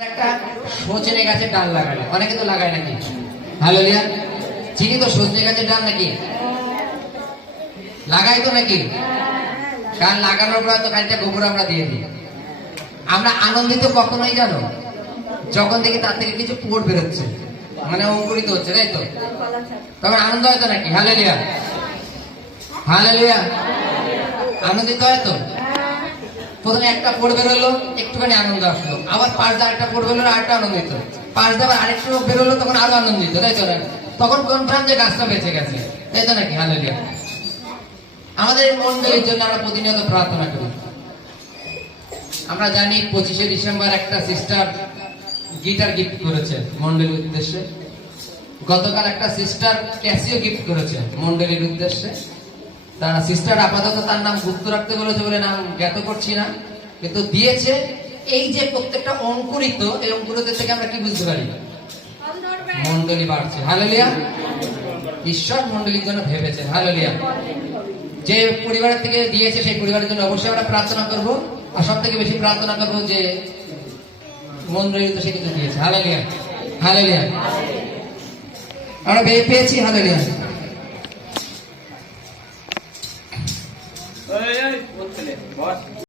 একটা সজনে গাছের ডাল লাগালে, অনেকে তো লাগায় নাকি? হালেলুয়া। চিনি তো সজনে গাছের ডাল নাকি? লাগাই তো নাকি? কারণ লাগানোর পর তো খানিকটা গোবর আমরা দিয়ে দিই। আমরা আনন্দিত কখনোই জানো যখন দেখি তার থেকে কিছু পোড় বেরোচ্ছে, মানে অঙ্কুরিত হচ্ছে, তাই তো? তখন আনন্দ হয় তো নাকি? Hallelujah, hallelujah. আনন্দিত হয় তো? প্রথমে একটা পোড় বেরোলো, একটুখানি আনন্দ আসলো, আবার পাঁচ দা একটা পোড় বেরোলো, আরেকটা আনন্দিত, পাঁচ দা আবার আরেকটু বেরোলো, তখন আরো আনন্দিত, তাই তো? তখন কনফার্ম যে গাছটা বেঁচে গেছে, তাই তো নাকি? হালেলুয়া। আমাদের মন্ডলীর জন্য আমরা প্রতিনিয়ত প্রার্থনা করি। আমরা জানি 25শে ডিসেম্বর একটা সিস্টার গিটার গিফট করেছে মন্ডলীর উদ্দেশ্যে। গতকাল একটা সিস্টার ক্যাসিও গিফট করেছে মন্ডলীর উদ্দেশ্যে। তারা সিস্টার আপাতত তার নাম গুপ্ত রাখতে বলেছে বলে নাম জ্ঞাত করছি না, কিন্তু দিয়েছে। এই যে প্রত্যেকটা অঙ্কুরিত, এই অঙ্কুরিত থেকে আমরা কি বুঝতে পারি? মন্ডলী বাড়ছে। হালেলুয়া। ঈশ্বর মন্ডলীর জন্য ভেবেছেন। হালেলুয়া। যে পরিবারের থেকে দিয়েছে সেই পরিবারের জন্য অবশ্যই আমরা প্রার্থনা করব, আর সব থেকে বেশি প্রার্থনা করব যে মন্ডলী তো সে কিছু দিয়েছে। Hallelujah, hallelujah. আমরা পেয়েছি। হালেলুয়া।